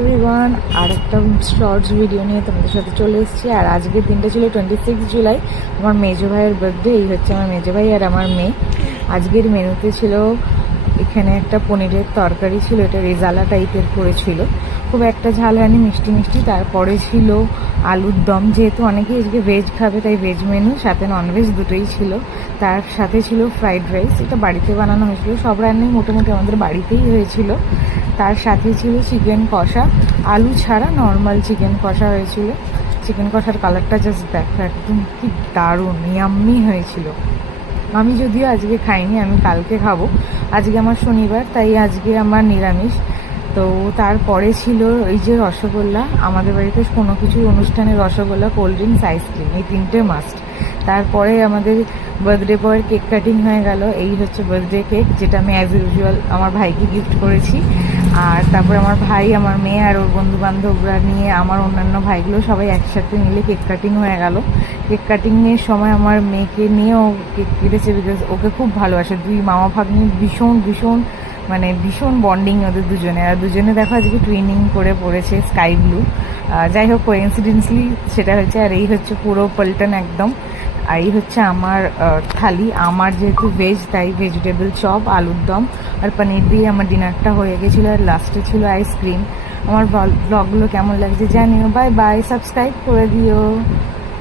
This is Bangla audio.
এভরিওয়ান, আর একটা শর্টস ভিডিও নিয়ে তোমাদের সাথে চলে এসেছি। আর আজকের দিনটা ছিল 26 জুলাই, আমার মেজো ভাইয়ের বার্থডে। এই হচ্ছে আমার মেজো ভাই আর আমার মেয়ে। আজকের মেনুতে ছিল এখানে একটা পনিরের তরকারি ছিল, এটা রেজালা টাইপের করেছিল, খুব একটা ঝাল হয়নি, মিষ্টি মিষ্টি। তারপরে ছিল আলুর দম, যেহেতু অনেকেই আজকে ভেজ খাবে তাই ভেজ মেনু, সাথে ননভেজ দুটোই ছিল। তার সাথে ছিল ফ্রাইড রাইস, এটা বাড়িতে বানানো হয়েছিল, সব রান্নাই মোটামুটি আমাদের বাড়িতেই হয়েছিল। তার সাথে ছিল চিকেন কষা, আলু ছাড়া নর্মাল চিকেন কষা হয়েছিল। চিকেন কষার কালারটা জাস্ট দেখো, একদম কি দারুণ ইয়াম্মি হয়েছিল। আমি যদিও আজকে খাইনি, আমি কালকে খাবো। আজকে আমার শনিবার, তাই আজকে আমার নিরামিষ। তো তারপরে ছিল এই যে রসগোল্লা, আমাদের বাড়িতে কোনো কিছু অনুষ্ঠানে রসগোল্লা, কোল্ড ড্রিঙ্কস, আইসক্রিম, এই তিনটে মাস্ট। তারপরে আমাদের বার্থডে বয়ের কেক কাটিং হয়ে গেল। এই হচ্ছে বার্থডে কেক, যেটা আমি অ্যাজ ইউজুয়াল আমার ভাইকে গিফট করেছি। আর তারপরে আমার ভাই, আমার মেয়ে আর ওর বন্ধু বান্ধবরা নিয়ে আমার অন্যান্য ভাইগুলো সবাই একসাথে মিলে কেক কাটিং হয়ে গেল। কেক কাটিংয়ের সময় আমার মেয়েকে নিয়েও কেক কেটেছে, বিকজ ওকে খুব ভালোবাসে। দুই মামা ভাগ্নি ভীষণ ভীষণ মানে ভীষণ বন্ডিং ওদের দুজনে। আর দুজনে দেখো আজকে টুইনিং করে পড়েছে স্কাই ব্লু। যাই হোক, কোইন্সিডেন্সলি সেটা হয়েছে। আর এই হচ্ছে পুরো পল্টন একদম। আর এই হচ্ছে আমার থালি। আমার যেহেতু ভেজ, তাই ভেজিটেবল চপ, আলুর দম আর পনির দিয়ে আমার ডিনারটা হয়ে গেছিলো। আর লাস্টে ছিল আইসক্রিম। আমার ব্লগগুলো কেমন লাগছে জানিও। বাই বাই, সাবস্ক্রাইব করে দিও।